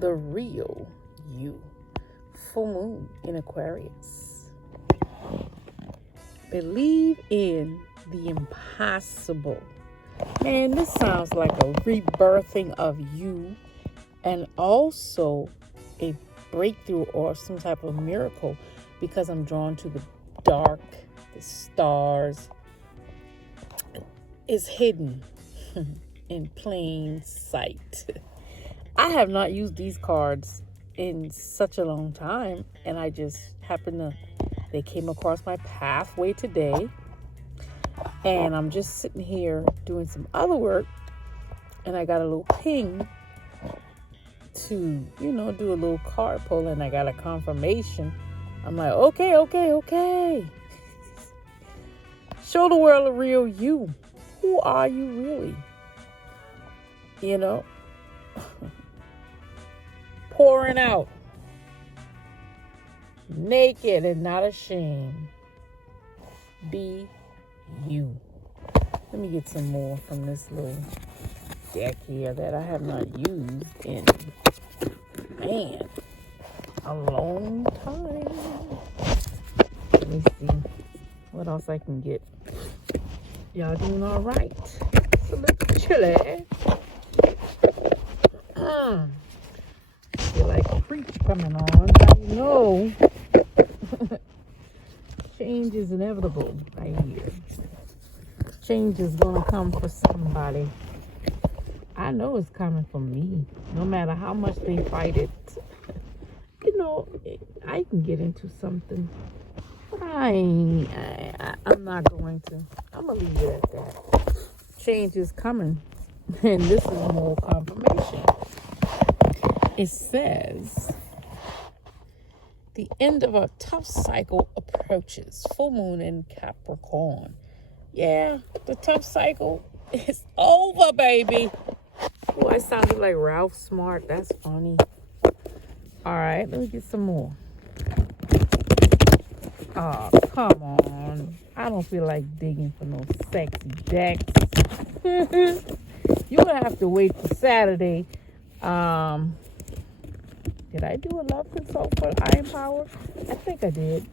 the real you. Full moon in Aquarius. Believe in the impossible. Man, this sounds like a rebirthing of you, and also a breakthrough or some type of miracle, because I'm drawn to the dark, the stars. Is hidden in plain sight. I have not used these cards in such a long time, and I just they came across my pathway today, and I'm just sitting here doing some other work, and I got a little ping to, do a little card pull, and I got a confirmation. I'm like, okay. Show the world the real you. Who are you really? Pouring out. Naked and not ashamed. Be you. Let me get some more from this little deck here that I have not used in, a long time. Let me see what else I can get. Y'all doing all right? It's a little chilly. Feel like a preach coming on. Change is inevitable, I hear. Change is gonna come for somebody. I know it's coming for me, no matter how much they fight it. I can get into something, but I'm not going to. I'm gonna leave it at that. Change is coming, and this is more confirmation. It says, the end of a tough cycle approaches. Full moon in Capricorn. Yeah, the tough cycle is over, baby. Oh, I sounded like Ralph Smart. That's funny. All right, let me get some more. Oh, come on. I don't feel like digging for no sexy decks. You're going to have to wait for Saturday. Did I do a love consult for Iron Power? I think I did.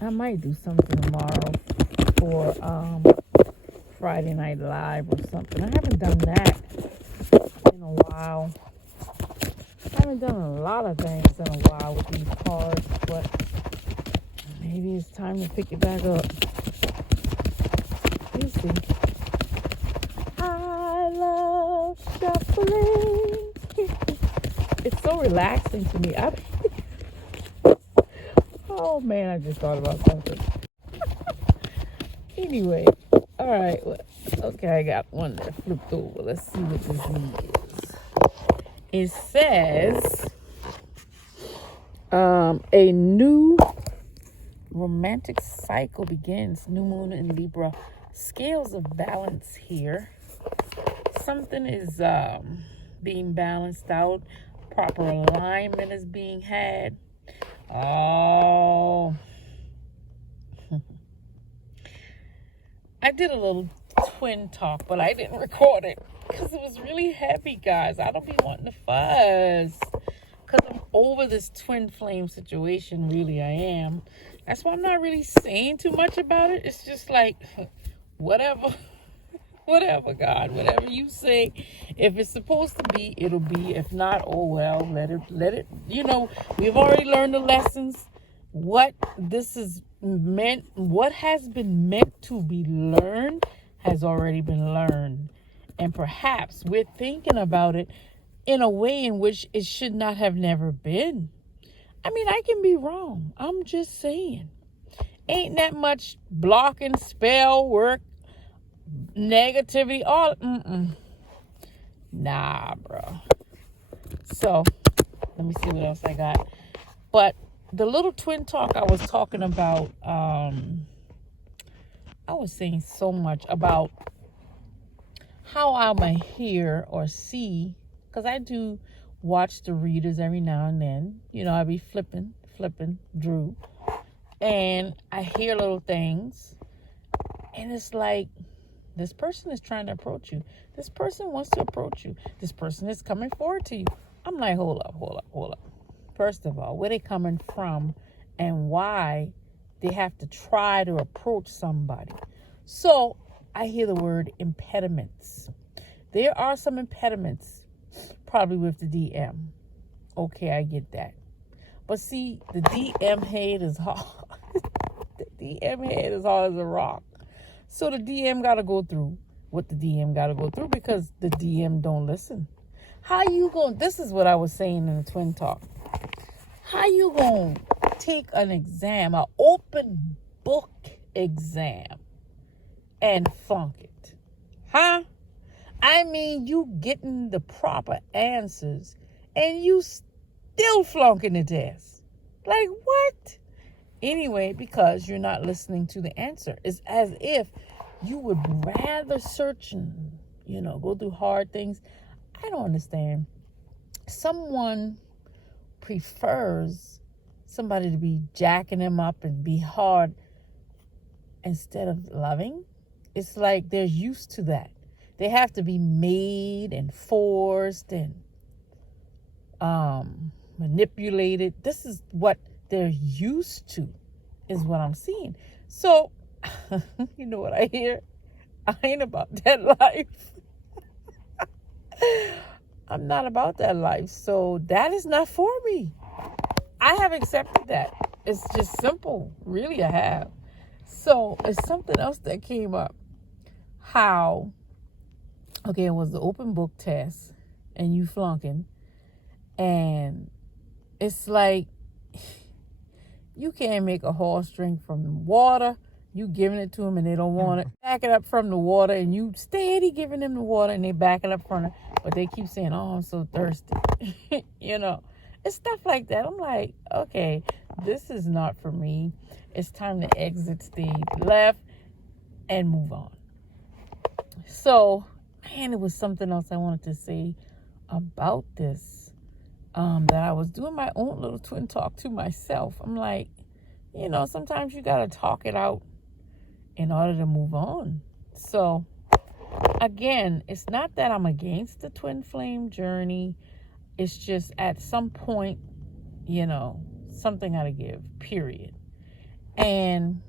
I might do something tomorrow for Friday Night Live or something. I haven't done that in a while. I haven't done a lot of things in a while with these cards, but maybe it's time to pick it back up. You see. I love shuffling. It's so relaxing to me. Oh man, I just thought about something. Anyway, all right. Well, okay, I got one that flipped over. Let's see what this is. It says, a new romantic cycle begins. New moon in Libra. Scales of balance here. Something is being balanced out. Proper alignment is being had. Oh. I did a little twin talk, but I didn't record it because it was really heavy, guys. I don't be wanting to fuzz because I'm over this twin flame situation. Really, I am. That's why I'm not really saying too much about it. It's just like, whatever, God, whatever you say. If it's supposed to be, it'll be. If not, oh well, let it. We've already learned the lessons. What this is meant, what has been meant to be learned has already been learned. And perhaps we're thinking about it in a way in which it should not have never been. I mean, I can be wrong. I'm just saying. Ain't that much blocking, spell work, negativity, all, Nah, bro. So, let me see what else I got. But the little twin talk I was talking about, I was saying so much about how I might hear or see, because I do watch the readers every now and then. I be flipping Drew, and I hear little things, and it's like, This person is trying to approach you. This person wants to approach you. This person is coming forward to you. I'm like, hold up. First of all, where they coming from and why they have to try to approach somebody. So I hear the word impediments. There are some impediments probably with the DM. Okay, I get that. But see, the DM head is hard. The DM head is hard as a rock. So the DM got to go through what the DM got to go through because the DM don't listen. How you going? This is what I was saying in the twin talk. How you going to take an exam, an open book exam, and flunk it? Huh? I mean, you getting the proper answers and you still flunking the test. Like what? Anyway, because you're not listening to the answer. It's as if you would rather search and, go through hard things. I don't understand. Someone prefers somebody to be jacking them up and be hard instead of loving. It's like they're used to that. They have to be made and forced and manipulated. This is what they're used to, is what I'm seeing. So, you know what I hear? I ain't about that life. I'm not about that life. So that is not for me. I have accepted that. It's just simple. Really, I have. So it's something else that came up. How, okay, it was the open book test and you flunking. And it's like, you can't make a horse drink from water. You giving it to them and they don't want it. Back it up from the water and you steady giving them the water and they back it up from it. But they keep saying, oh, I'm so thirsty. It's stuff like that. I'm like, okay, this is not for me. It's time to exit stage left and move on. So, man, it was something else I wanted to say about this. That I was doing my own little twin talk to myself. I'm like, sometimes you got to talk it out in order to move on. So, again, it's not that I'm against the twin flame journey. It's just at some point, something got to give, period. And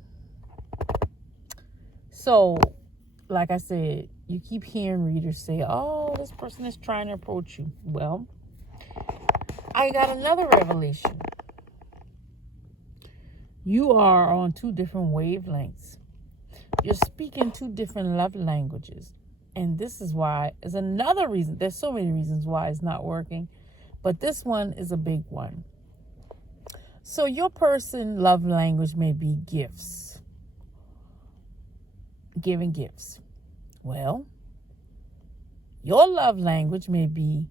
so, like I said, you keep hearing readers say, oh, this person is trying to approach you. Well, I got another revelation. You are on two different wavelengths. You're speaking two different love languages. And this is why, is another reason. There's so many reasons why it's not working. But this one is a big one. So your person love language may be gifts. Giving gifts. Well, your love language may be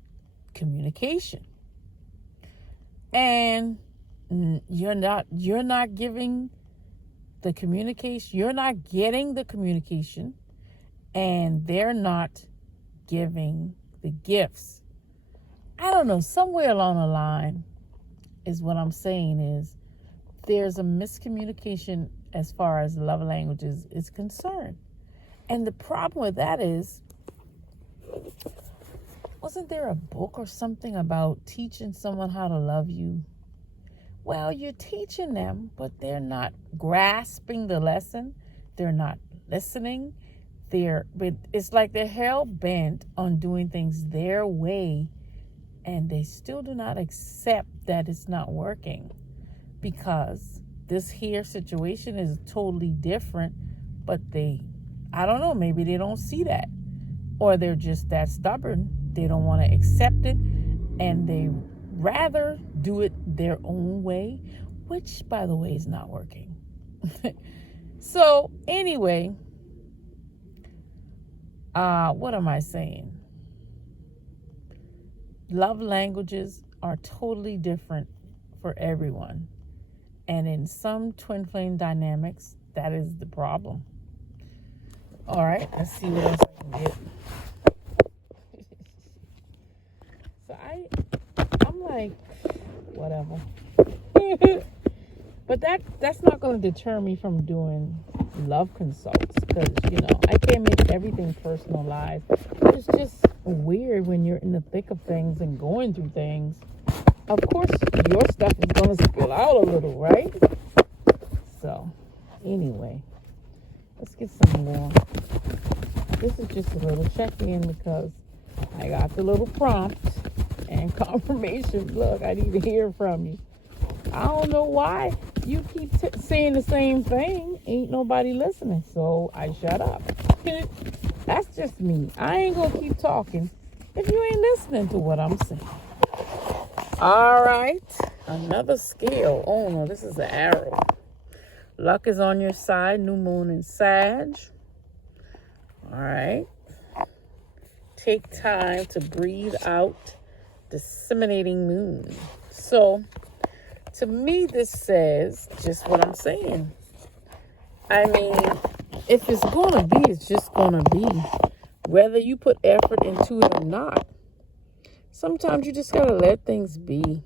communication. And you're not giving the communication. You're not getting the communication, and they're not giving the gifts. I don't know. Somewhere along the line is what I'm saying is there's a miscommunication as far as love languages is concerned. And the problem with that is, wasn't there a book or something about teaching someone how to love you? Well, you're teaching them, but they're not grasping the lesson. They're not listening. But it's like they're hell bent on doing things their way, and they still do not accept that it's not working because this here situation is totally different. But I don't know, maybe they don't see that, or they're just that stubborn. They don't want to accept it, and they rather do it their own way, which, by the way, is not working. So, anyway, what am I saying? Love languages are totally different for everyone. And in some twin flame dynamics, that is the problem. All right, let's see what else I can get. So I'm like, whatever. But that's not going to deter me from doing love consults, because, I can't make everything personalized. But it's just weird when you're in the thick of things and going through things. Of course, your stuff is going to spill out a little, right? So, anyway, let's get some more. This is just a little check-in because I got the little prompt and confirmation. Look, I need to hear from you. I don't know why you keep saying the same thing. Ain't nobody listening, so I shut up. That's just me. I ain't gonna keep talking if you ain't listening to what I'm saying. All right, another scale. Oh no, this is the arrow. Luck is on your side. New moon in Sag. All right. Take time to breathe out. Disseminating moon. So, to me, this says just what I'm saying. I mean, if it's going to be, it's just going to be. Whether you put effort into it or not. Sometimes you just got to let things be.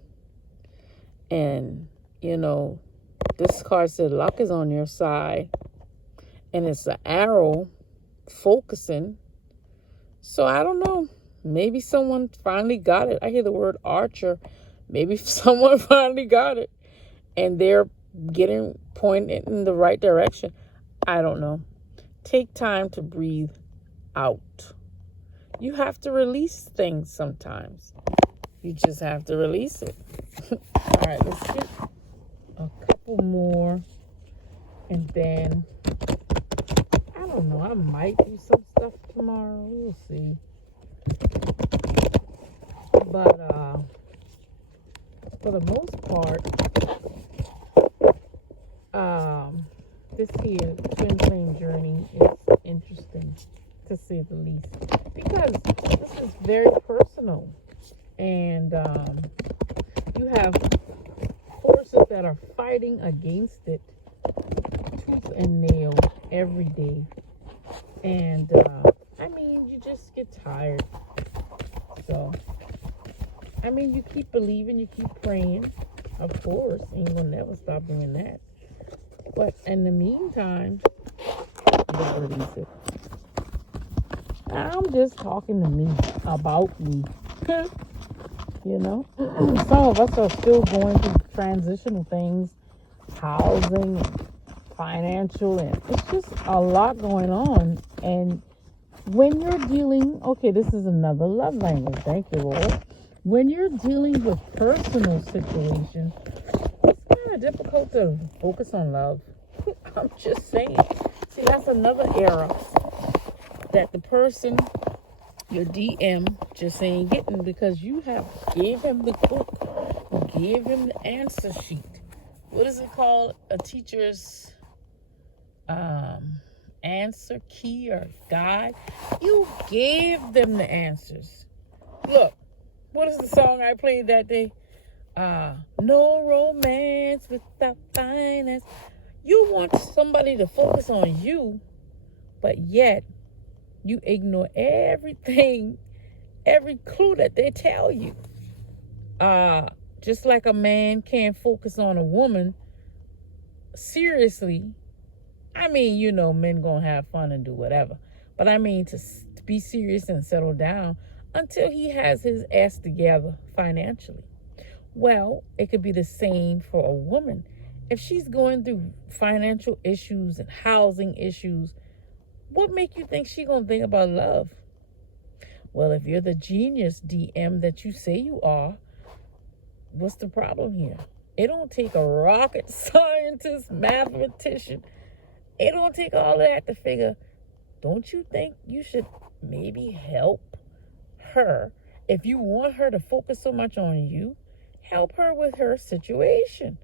And, this card said luck is on your side. And it's an arrow focusing. So, I don't know. Maybe someone finally got it. I hear the word archer. Maybe someone finally got it. And they're getting pointed in the right direction. I don't know. Take time to breathe out. You have to release things sometimes. You just have to release it. All right, let's get a couple more. And then, I don't know. I might do some stuff tomorrow. We'll see. But for the most part, this here twin flame journey is interesting, to say the least, because this is very personal, and you have forces that are fighting against it, tooth and nail, every day, and you just get tired. So, you keep believing, you keep praying, of course, ain't gonna never stop doing that. But in the meantime, just release it. I'm just talking to me, about me. Some of us are still going through transitional things, housing, and financial, and it's just a lot going on. And when you're dealing, okay, this is another love language, thank you, Lord. When you're dealing with personal situations, it's kind of difficult to focus on love. I'm just saying. See, that's another era that the person, your DM, just ain't getting, because you have gave him the book, gave him the answer sheet. What is it called? A teacher's answer key or guide. You gave them the answers. Look, what is the song I played that day? No romance without finance. You want somebody to focus on you, but yet you ignore everything, every clue that they tell you. Just like a man can't focus on a woman seriously. Men gonna have fun and do whatever. But to be serious and settle down until he has his ass together financially. Well, it could be the same for a woman. If she's going through financial issues and housing issues, what make you think she's going to think about love? Well, if you're the genius DM that you say you are, what's the problem here? It don't take a rocket scientist, mathematician. It don't take all of that to figure. Don't you think you should maybe help her? If you want her to focus so much on you, help her with her situation.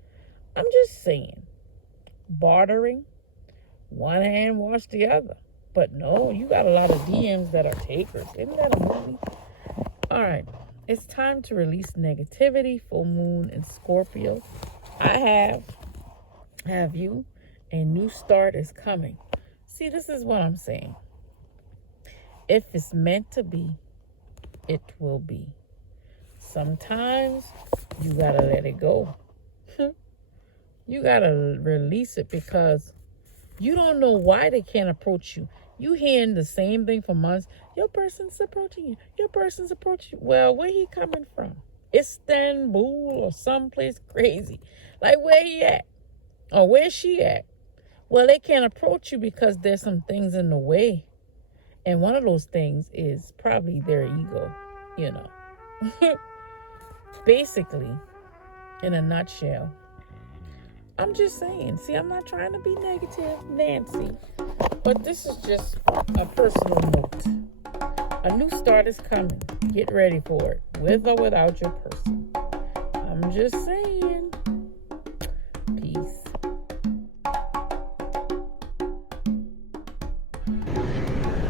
I'm just saying, bartering, one hand wash the other. But no, you got a lot of DMs that are takers. Isn't that a movie? All right, it's time to release negativity. Full moon in Scorpio. I have you. A new start is coming. See, this is what I'm saying. If it's meant to be, it will be. Sometimes you gotta let it go. You gotta release it, because You don't know why they can't approach you. You hearing the same thing for months. Your person's approaching you. Your person's approaching you. Well, where he coming from? Istanbul or someplace crazy. Like, where he at? Or where she at? Well, they can't approach you because there's some things in the way. And one of those things is probably their ego, you know. Basically, in a nutshell. I'm just saying. See, I'm not trying to be negative, Nancy. But this is just a personal note. A new start is coming. Get ready for it, with or without your person. I'm just saying. Peace.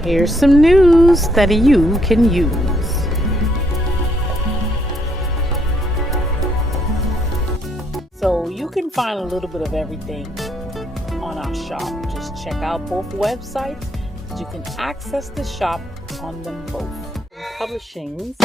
Here's some news that you can use. So you can find a little bit of everything on our shop. Just check out both websites. You can access the shop on them both. Publishings